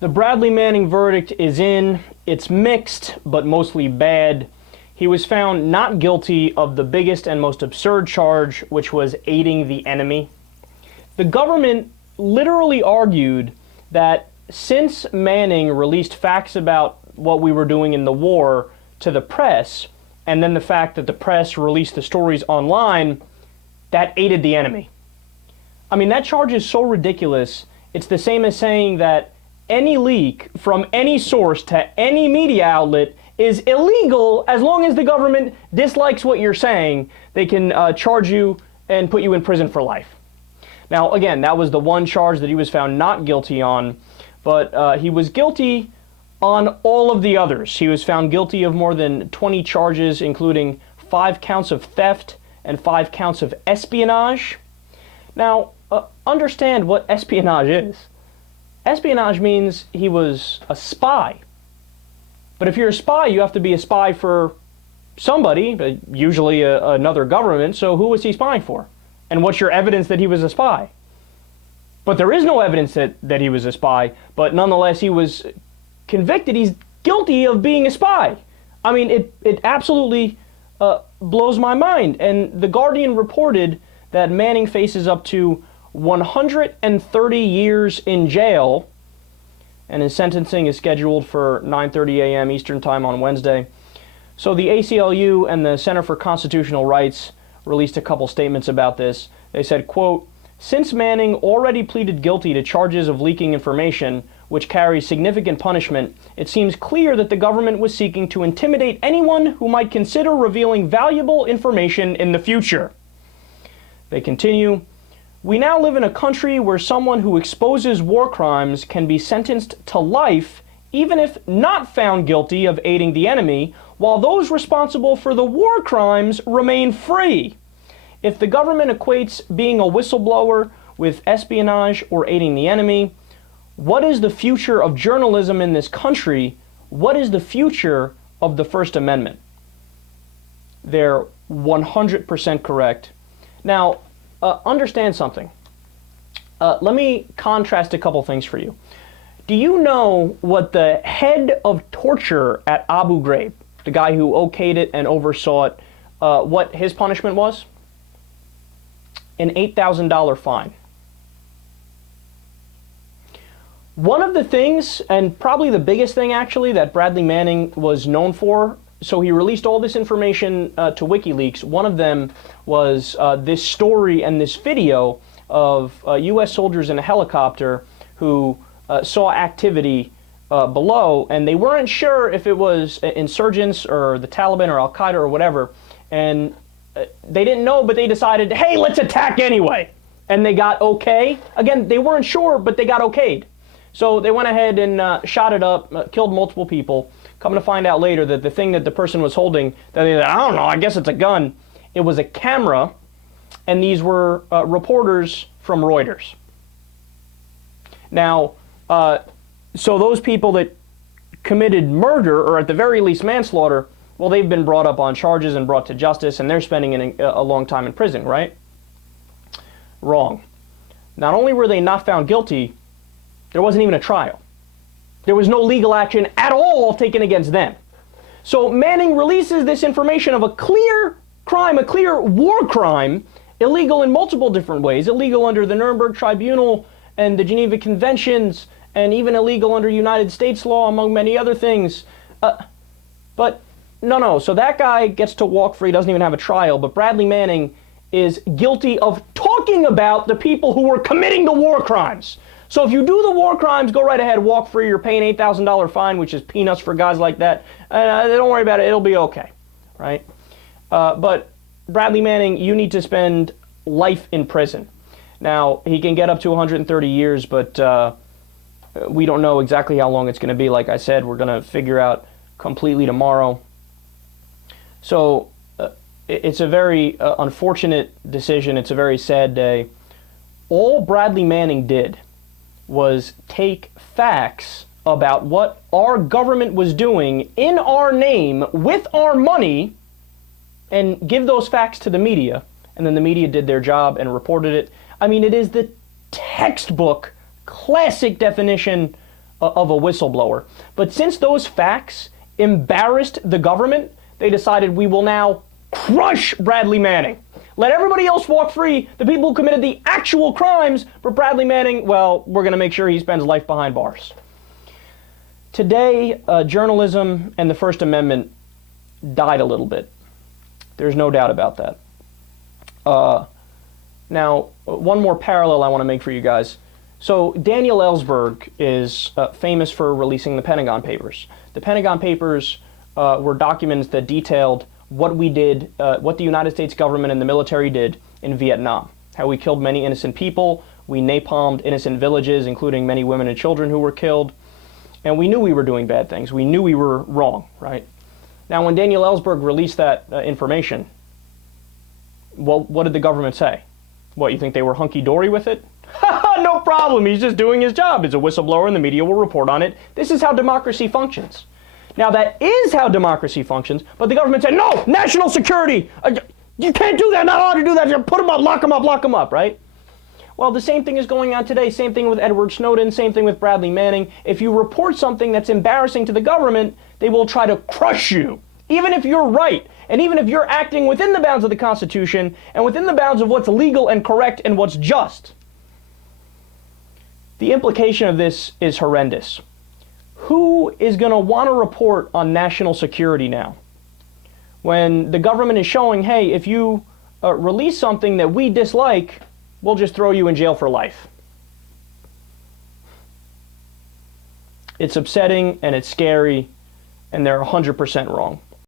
The Bradley Manning verdict is in. It's mixed, but mostly bad. He was found not guilty of the biggest and most absurd charge, which was aiding the enemy. The government literally argued that since Manning released facts about what we were doing in the war to the press, and then the fact that the press released the stories online, that aided the enemy. I mean, that charge is so ridiculous. It's the same as saying that any leak from any source to any media outlet is illegal as long as the government dislikes what you're saying. They can charge you and put you in prison for life. Now, again, that was the one charge that he was found not guilty on, but he was guilty on all of the others. He was found guilty of more than 20 charges, including 5 counts of theft and 5 counts of espionage. Now, understand what espionage is. Espionage means he was a spy. But if you're a spy, you have to be a spy for somebody, usually another government. So who was he spying for? And what's your evidence that he was a spy? But there is no evidence that he was a spy. But nonetheless, he was convicted. He's guilty of being a spy. I mean, it absolutely blows my mind. And The Guardian reported that Manning faces up to 130 years in jail, and his sentencing is scheduled for 9:30 a.m. Eastern Time on Wednesday. So the ACLU and the Center for Constitutional Rights released a couple statements about this. They said, quote, "Since Manning already pleaded guilty to charges of leaking information, which carry significant punishment, it seems clear that the government was seeking to intimidate anyone who might consider revealing valuable information in the future." They continue, "We now live in a country where someone who exposes war crimes can be sentenced to life even if not found guilty of aiding the enemy, while those responsible for the war crimes remain free. If the government equates being a whistleblower with espionage or aiding the enemy, what is the future of journalism in this country? What is the future of the First Amendment?" They're 100% correct. Now, understand something. Let me contrast a couple things for you. Do you know what the head of torture at Abu Ghraib, the guy who okayed it and oversaw it, what his punishment was? An $8,000 fine. One of the things, and probably the biggest thing actually, that Bradley Manning was known for, so he released all this information to WikiLeaks. One of them was this story and this video of U.S. soldiers in a helicopter who saw activity below, and they weren't sure if it was insurgents or the Taliban or Al-Qaeda or whatever, and they didn't know, but they decided, hey, let's attack anyway, and they got okay. Again, they weren't sure, but they got okayed. So they went ahead and shot it up, killed multiple people. Coming to find out later that the thing that the person was holding, that they said, I don't know, I guess it's a gun. It was a camera, and these were reporters from Reuters. Now, so those people that committed murder, or at the very least manslaughter, well, they've been brought up on charges and brought to justice, and they're spending a long time in prison, right? Wrong. Not only were they not found guilty, there wasn't even a trial. There was no legal action at all taken against them. So Manning releases this information of a clear crime, a clear war crime, illegal in multiple different ways, illegal under the Nuremberg Tribunal and the Geneva Conventions, and even illegal under United States law, among many other things. But no, so that guy gets to walk free, doesn't even have a trial, but Bradley Manning is guilty of talking about the people who were committing the war crimes. So if you do the war crimes, go right ahead, walk free. You're paying $8,000 fine, which is peanuts for guys like that. Don't worry about it. It'll be okay, right? But Bradley Manning, you need to spend life in prison. Now, he can get up to 130 years, but we don't know exactly how long it's going to be. Like I said, we're going to figure out completely tomorrow. So it's a very unfortunate decision. It's a very sad day. All Bradley Manning did was take facts about what our government was doing in our name with our money and give those facts to the media, and then the media did their job and reported it. I mean, it is the textbook, classic definition of a whistleblower. But since those facts embarrassed the government, they decided we will now crush Bradley Manning. Let everybody else walk free. The people who committed the actual crimes, for Bradley Manning, well, we're going to make sure he spends life behind bars. Today, journalism and the First Amendment died a little bit. There's no doubt about that. Now, one more parallel I want to make for you guys. So Daniel Ellsberg is famous for releasing the Pentagon Papers. The Pentagon Papers were documents that detailed what we did, what the United States government and the military did in Vietnam. How we killed many innocent people, we napalmed innocent villages, including many women and children who were killed, and we knew we were doing bad things. We knew we were wrong, right? Now, when Daniel Ellsberg released that information, well, what did the government say? What, you think they were hunky-dory with it? No problem, he's just doing his job. He's a whistleblower and the media will report on it. This is how democracy functions. Now, that is how democracy functions, but the government said, no, national security, you can't do that, not allowed to do that, you put them up, lock them up, right? Well, the same thing is going on today. Same thing with Edward Snowden, same thing with Bradley Manning. If you report something that's embarrassing to the government, they will try to crush you, even if you're right, and even if you're acting within the bounds of the Constitution and within the bounds of what's legal and correct and what's just. The implication of this is horrendous. Who is going to want to report on national security now? When the government is showing, hey, if you release something that we dislike, we'll just throw you in jail for life. It's upsetting and it's scary, and they're 100% wrong.